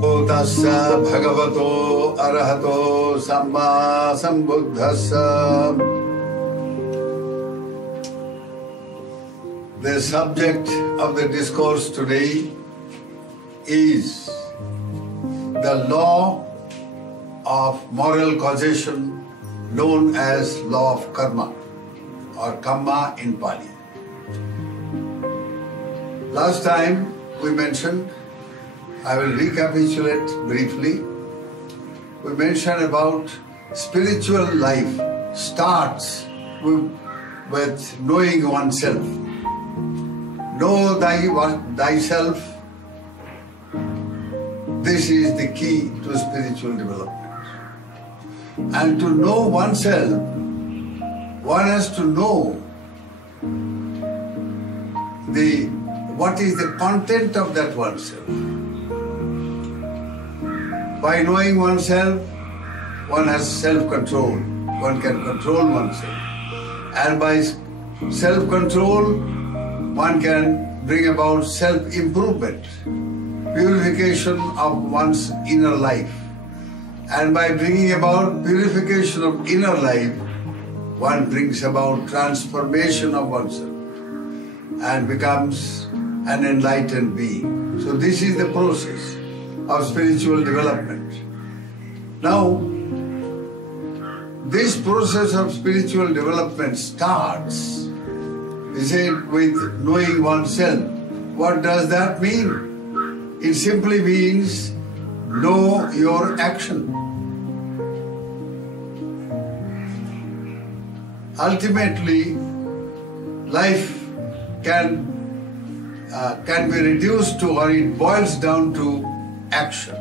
Tassa Bhagavato Arahato Samma Sambuddhassa. The subject of the discourse today is the law of moral causation known as Law of Kamma or Kamma in Pali. Last time we mentioned, I will recapitulate briefly. We mentioned about spiritual life starts with knowing oneself. Know thyself. This is the key to spiritual development. And to know oneself, one has to know what is the content of that oneself. By knowing oneself, one has self-control. One can control oneself. And by self-control, one can bring about self-improvement, purification of one's inner life. And by bringing about purification of inner life, one brings about transformation of oneself and becomes an enlightened being. So this is the process of spiritual development. Now, this process of spiritual development starts, we said, with knowing oneself. What does that mean? It simply means know your action. Ultimately, life can be reduced to, or it boils down to, action.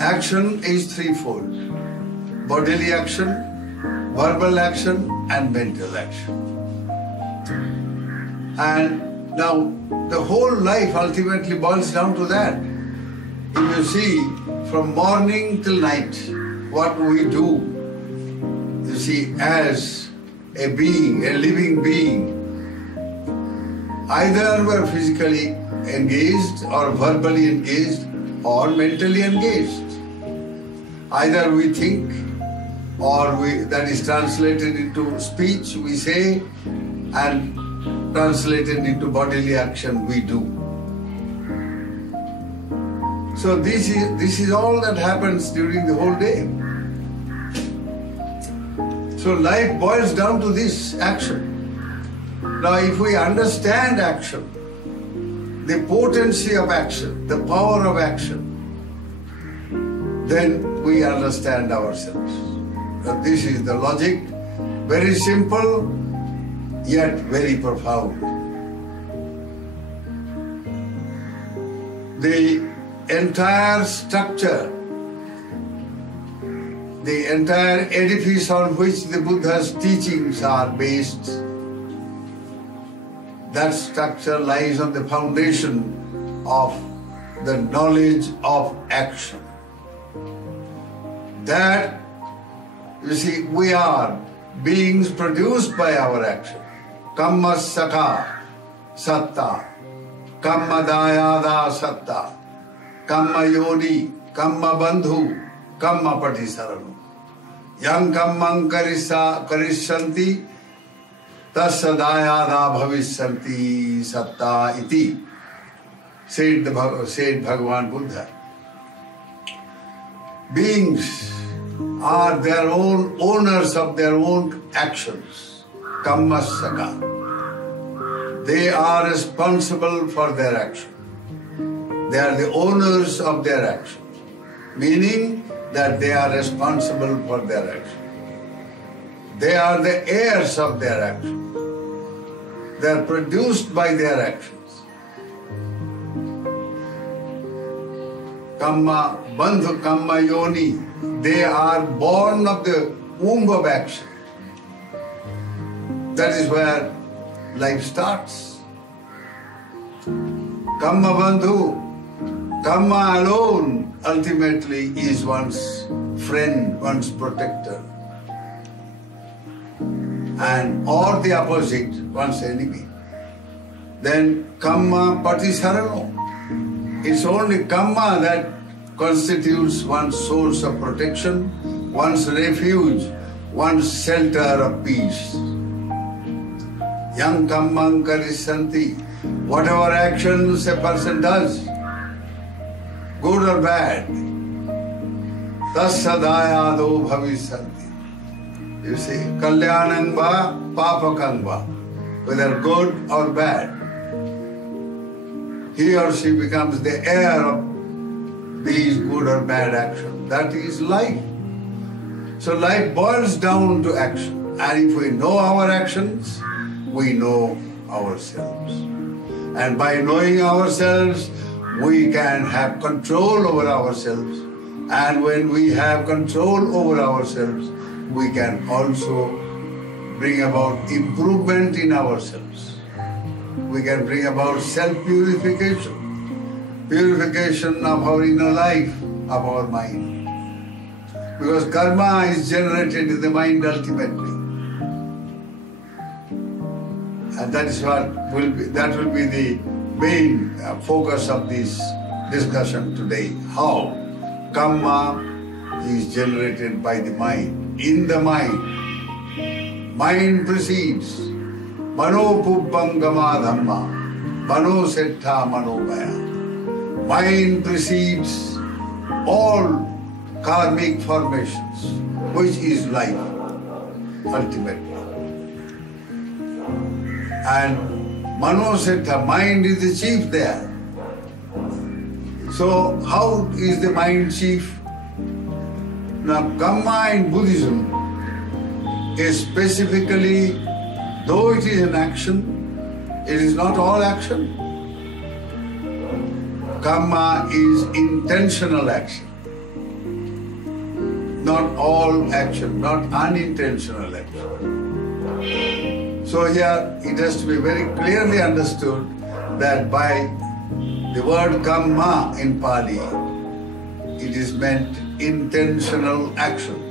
Action is threefold: bodily action, verbal action, and mental action. And now the whole life ultimately boils down to that. If you see from morning till night what we do, you see, as a being, a living being, either we're physically engaged or verbally engaged or mentally engaged. Either we think or that is translated into speech, we say, and translated into bodily action, we do. So this is all that happens during the whole day. So life boils down to this action. Now if we understand action, the potency of action, the power of action, then we understand ourselves. Now this is the logic, very simple yet very profound. The entire structure, the entire edifice on which the Buddha's teachings are based, that structure lies on the foundation of the knowledge of action. That, you see, we are beings produced by our action. Kamma saka satta, kamma dayada satta, kamma yoni, kamma bandhu, kamma patisaranu. Yang kammang karisyanti, Tassa dayada bhavishyanti satta iti, said Bhagavan Buddha. Beings are their own owners of their own actions. Kamma saka. They are responsible for their action. They are the owners of their action. Meaning that they are responsible for their action. They are the heirs of their action. They are produced by their actions. Kamma bandhu, kamma yoni. They are born of the womb of action. That is where life starts. Kamma bandhu. Kamma alone ultimately is one's friend, one's protector. And or the opposite, one's enemy. Then Kamma Patisarano. It's only Kamma that constitutes one's source of protection, one's refuge, one's shelter of peace. Yang Kammang Karishanti. Whatever actions a person does, good or bad, Tassadayado Bhavishanti. You see, Kalyanang va, Papakang va. Whether good or bad, he or she becomes the heir of these good or bad actions. That is life. So life boils down to action. And if we know our actions, we know ourselves. And by knowing ourselves, we can have control over ourselves. And when we have control over ourselves, we can also bring about improvement in ourselves. We can bring about self-purification, purification of our inner life, of our mind. Because karma is generated in the mind ultimately. And that is what will be the main focus of this discussion today. How karma is generated by the mind, in the mind. Mind precedes. Mano pubbangama dhamma, mano settha mano bhaya. Mind precedes all karmic formations, which is life, ultimately. And mano settha, mind is the chief there. So how is the mind chief? Now, Kamma in Buddhism is specifically, though it is an action, it is not all action. Kamma is intentional action. Not all action, not unintentional action. So here it has to be very clearly understood that by the word Kamma in Pali, it is meant intentional action.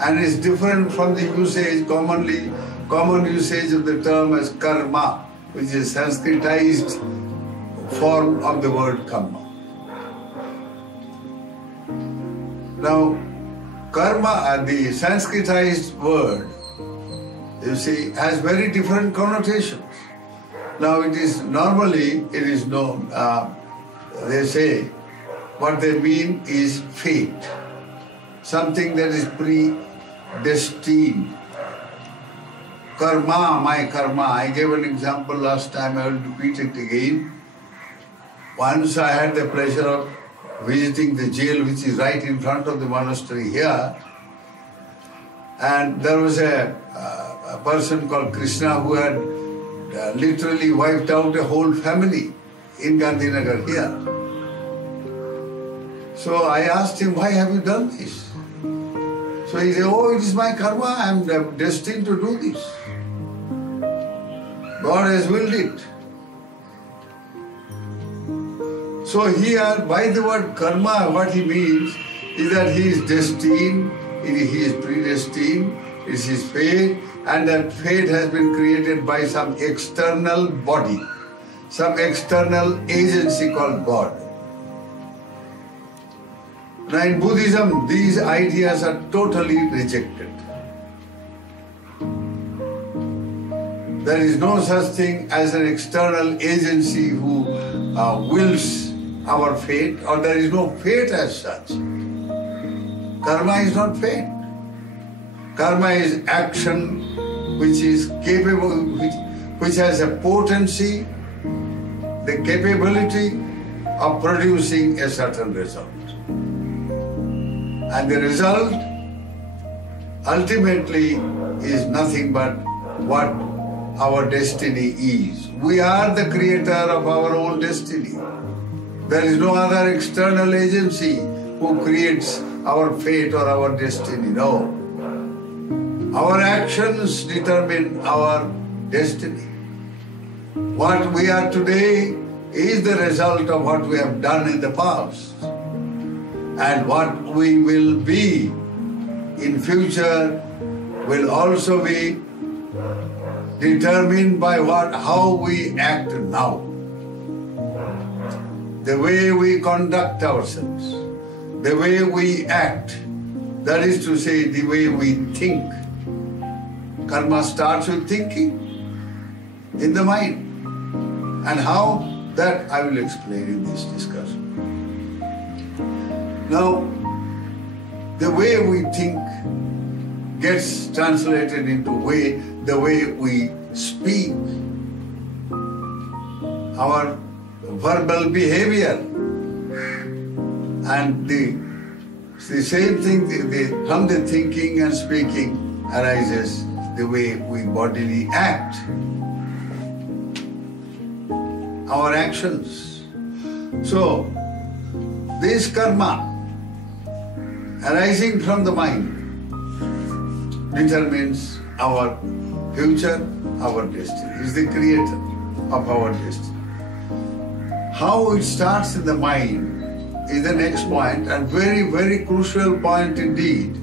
And it's different from the usage, common usage of the term as karma, which is Sanskritized form of the word Kamma. Now, karma, the Sanskritized word, you see, has very different connotations. Now it is known, they say, what they mean is fate, something that is predestined. Karma, my karma. I gave an example last time, I will repeat it again. Once I had the pleasure of visiting the jail which is right in front of the monastery here, and there was a person called Krishna who had literally wiped out a whole family in Gandhinagar here. So I asked him, why have you done this? So he said, oh, it is my karma, I am destined to do this. God has willed it. So here, by the word karma, what he means is that he is destined, he is predestined, it is his fate, and that fate has been created by some external body, some external agency called God. Now in Buddhism, these ideas are totally rejected. There is no such thing as an external agency who wills our fate, or there is no fate as such. Karma is not fate. Karma is action which is capable, which has a potency, the capability of producing a certain result. And the result ultimately is nothing but what our destiny is. We are the creator of our own destiny. There is no other external agency who creates our fate or our destiny. No. Our actions determine our destiny. What we are today is the result of what we have done in the past. And what we will be in future will also be determined by how we act now. the way we conduct ourselves, the way we act, that is to say, the way we think. Karma starts with thinking in the mind. And how? That I will explain in this discussion. Now, the way we think gets translated into the way we speak, our verbal behavior, and the same thing from the thinking and speaking arises the way we bodily act, our actions. So, this karma arising from the mind determines our future, our destiny, is the creator of our destiny. How it starts in the mind is the next point, and very, very crucial point indeed.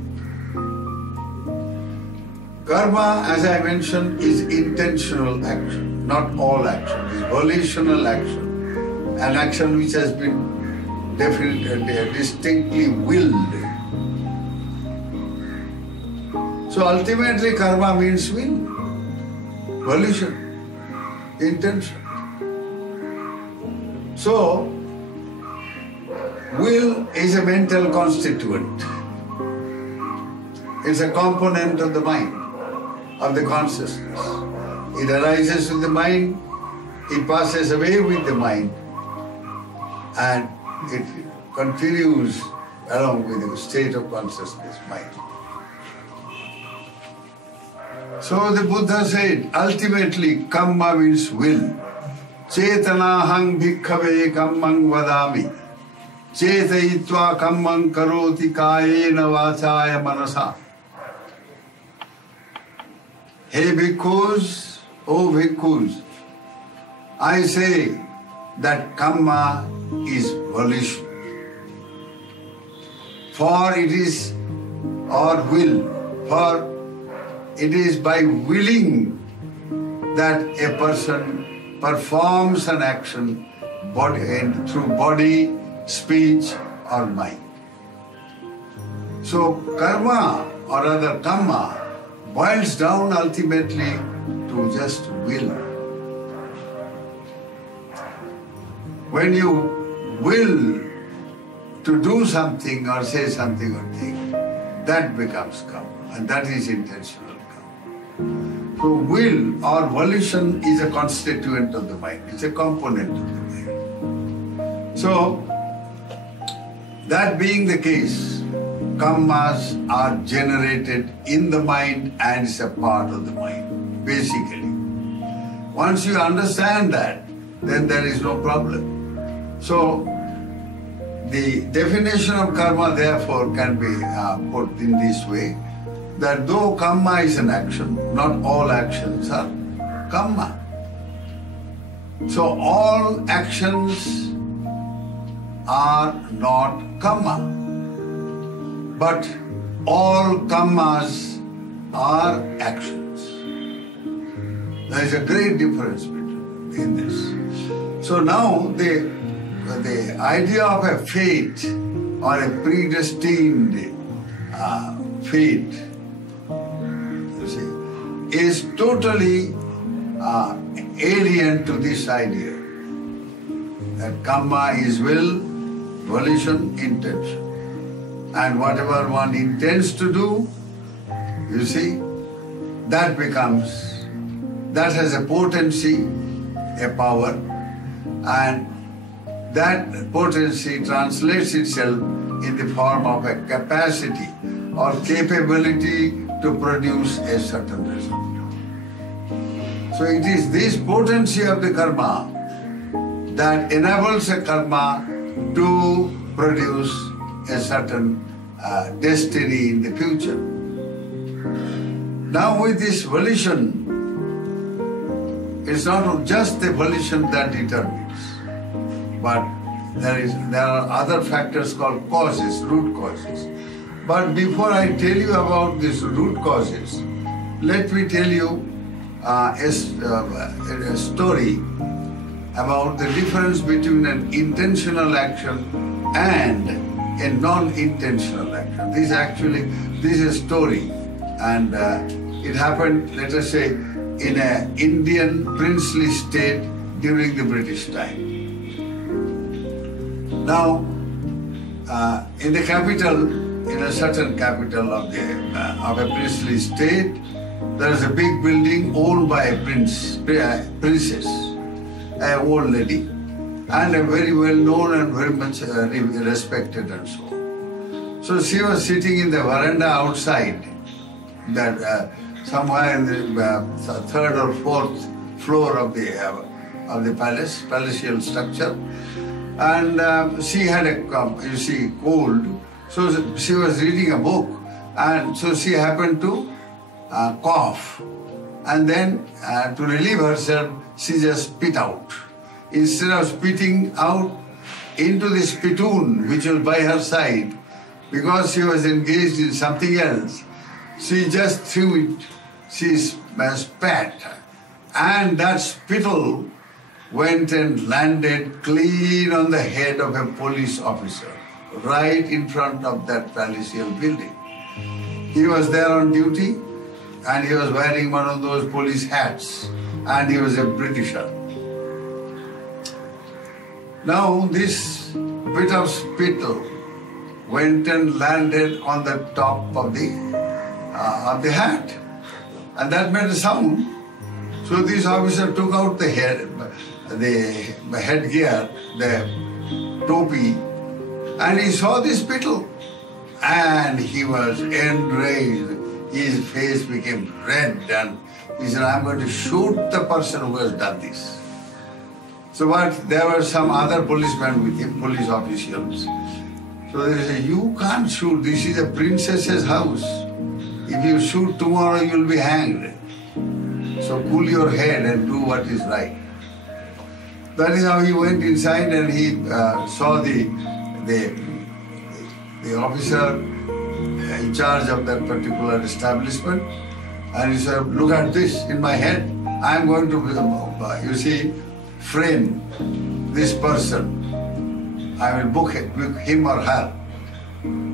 Karma, as I mentioned, is intentional action, not all action. It's volitional action, an action which has been distinctly willed. So ultimately karma means will, volition, intention. So, will is a mental constituent. It's a component of the mind, of the consciousness. It arises with the mind, it passes away with the mind, and it continues along with the state of consciousness, mind. So the Buddha said, ultimately, kamma means will. Chetanahang bhikkhave kammang vadami. Chetayitva kammang karoti kayena vachaya manasa. Hey bhikkhus, O bhikkhus, I say that kamma is volition. For it is, or will, for it is by willing that a person performs an action through body, speech or mind. So karma, or rather kamma, boils down ultimately to just will. When you will to do something or say something or think, that becomes kamma, and that is intentional kamma. So will or volition is a constituent of the mind, it's a component of the mind. So, that being the case, kammas are generated in the mind and is a part of the mind, basically. Once you understand that, then there is no problem. So, the definition of karma therefore can be put in this way, that though kamma is an action, not all actions are kamma. So all actions are not kamma, but all kammas are actions. There is a great difference in this. So now the idea of a fate or a predestined fate is totally alien to this idea that kamma is will, volition, intention. And whatever one intends to do, you see, that has a potency, a power, and that potency translates itself in the form of a capacity or capability to produce a certain result. So it is this potency of the karma that enables a karma to produce a certain destiny in the future. Now with this volition, it's not just the volition that determines, but there are other factors called causes, root causes. But before I tell you about these root causes, let me tell you a story about the difference between an intentional action and a non-intentional action. This is a story, and it happened, let us say, in an Indian princely state during the British time. Now, in the capital, in a certain capital of a princely state, there is a big building owned by a princess, an old lady, and a very well known and very much respected and so on. So she was sitting in the veranda outside, that somewhere in the third or fourth floor of the palatial structure, and she had a cold. So she was reading a book, and so she happened to cough, and then to relieve herself, she just spit out. Instead of spitting out into the spittoon which was by her side, because she was engaged in something else, she just threw it, she spat, and that spittle went and landed clean on the head of a police officer, right in front of that palatial building. He was there on duty, and he was wearing one of those police hats, and he was a Britisher. Now this bit of spittle went and landed on the top of the hat, and that made a sound. So this officer took out the headgear, the topi, and he saw this spittle, and he was enraged. His face became red, and he said, "I'm going to shoot the person who has done this." So but there were some other policemen with him, police officials. So they said, "You can't shoot, this is a princess's house. If you shoot tomorrow, you'll be hanged. So cool your head and do what is right." That is how he went inside, and he saw the officer in charge of that particular establishment, and he said, "Look at this in my head. I'm going to, frame this person. I will book him or her."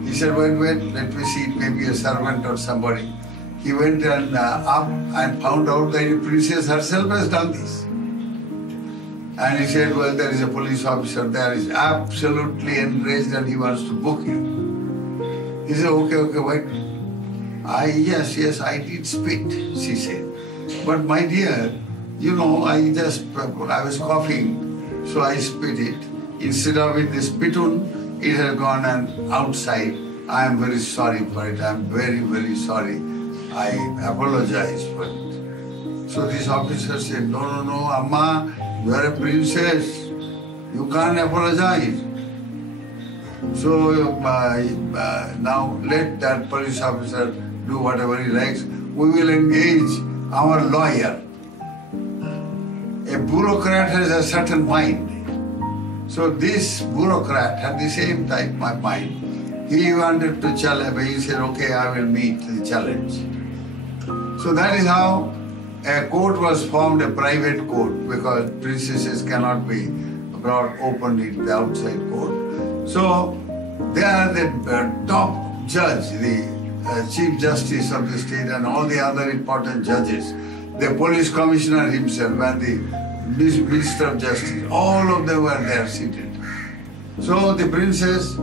He said, wait, let me see, it may be a servant or somebody. He went and up and found out that the princess herself has done this. And he said, well, there is a police officer there, is absolutely enraged and he wants to book you. He said, okay, wait. Yes, I did spit, she said. But my dear, I was coughing, so I spit it. Instead of in the spittoon, it has gone and outside. I am very sorry for it. I am very, very sorry. I apologize for it. So this officer said, no, Amma, you are a princess. You can't apologize. So now let that police officer do whatever he likes. We will engage our lawyer. A bureaucrat has a certain mind. So this bureaucrat had the same type of mind. He wanted to challenge, he said, okay, I will meet the challenge. So that is how a court was formed, a private court, because princesses cannot be brought openly to the outside court. So there the top judge, the Chief Justice of the state and all the other important judges, the police commissioner himself and the Minister of Justice, all of them were there seated. So the princess,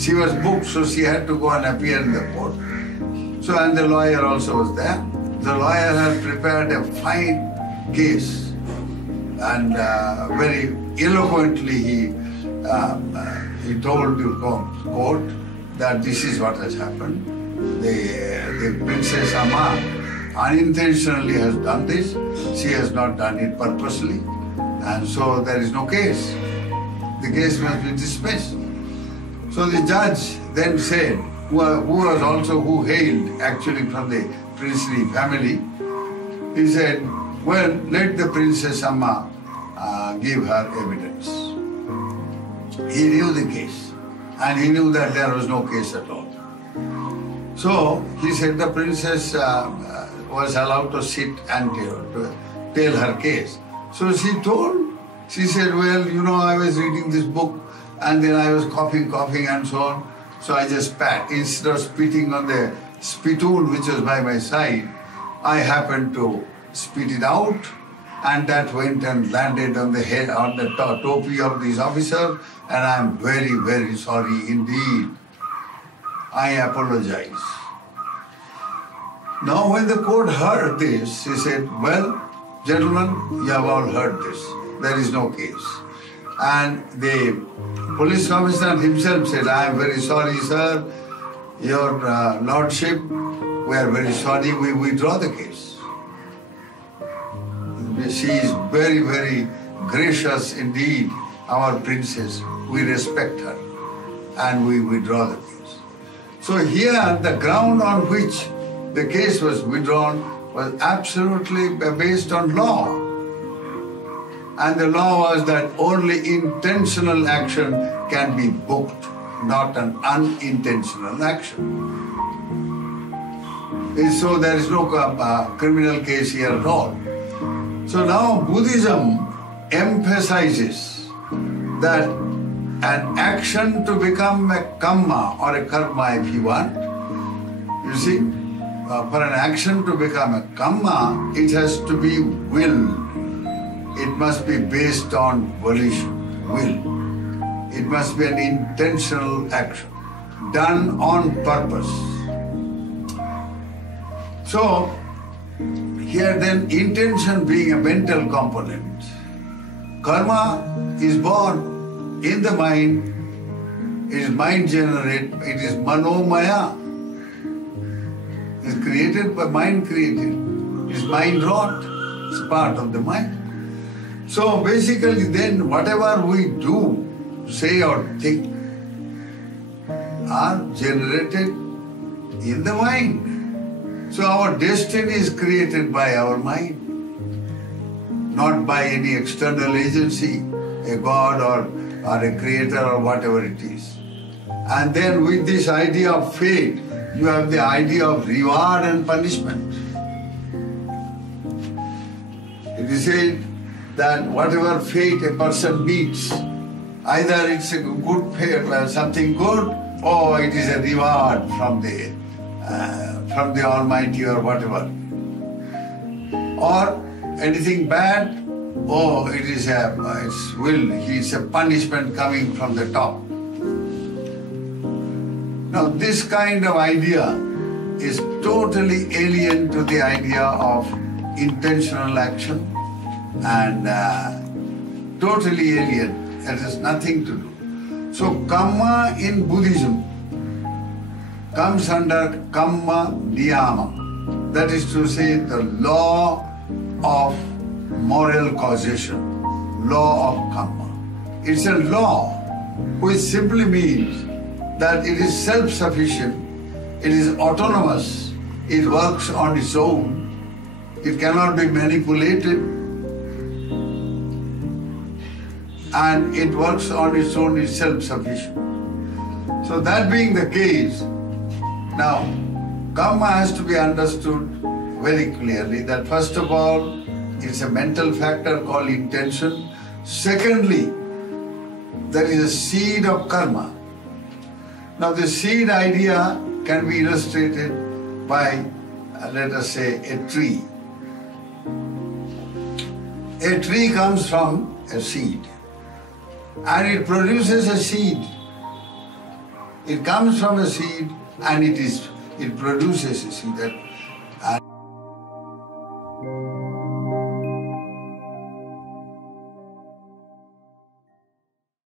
she was booked, so she had to go and appear in the court. So, and the lawyer also was there. The lawyer had prepared a fine case, and very eloquently he told the court that this is what has happened. The Princess Amma unintentionally has done this. She has not done it purposely, and so there is no case. The case must be dismissed. So the judge then said, who hailed actually from the princely family, he said, well, let the Princess Amma give her evidence. He knew the case, and he knew that there was no case at all. So he said the princess was allowed to sit and to tell her case. So she She said, well, I was reading this book and then I was coughing and so on. So I just spat. Instead of spitting on the spittoon which was by my side, I happened to spit it out, and that went and landed on the head, on the topi of this officer, and I'm very, very sorry indeed. I apologize. Now when the court heard this, he said, well, gentlemen, you have all heard this. There is no case. And the police commissioner himself said, I am very sorry, sir. Your lordship, we are very sorry. We withdraw the case. She is very, very gracious indeed, our princess. We respect her and we withdraw the case. So here, the ground on which the case was withdrawn was absolutely based on law. And the law was that only intentional action can be booked, not an unintentional action. So there is no criminal case here at all. So now Buddhism emphasizes that an action to become a kamma or a karma if you want, you see, for an action to become a kamma, it has to be will. It must be based on volition, will. It must be an intentional action, done on purpose. So, here then, intention being a mental component. Karma is born in the mind, it is mind generated, it is manomaya. It is created by mind created. It is mind wrought, it's part of the mind. So basically then, whatever we do, say or think, are generated in the mind. So our destiny is created by our mind, not by any external agency, a God or a creator or whatever it is. And then with this idea of fate, you have the idea of reward and punishment. It is said that whatever fate a person meets, either it's a good fate, something good, or it is a reward from the Almighty or whatever. Or anything bad, it is it's will, it's a punishment coming from the top. Now this kind of idea is totally alien to the idea of intentional action and totally alien. It has nothing to do. So Kamma in Buddhism comes under Kamma Niyama. That is to say, the law of moral causation, law of Kamma. It's a law which simply means that it is self-sufficient, it is autonomous, it works on its own, it cannot be manipulated, and it works on its own, is self-sufficient. So that being the case, now Kamma has to be understood very clearly that first of all, it's a mental factor called intention. Secondly, there is a seed of karma. Now the seed idea can be illustrated by, let us say, a tree. A tree comes from a seed and it produces a seed. It comes from a seed and it produces a seed.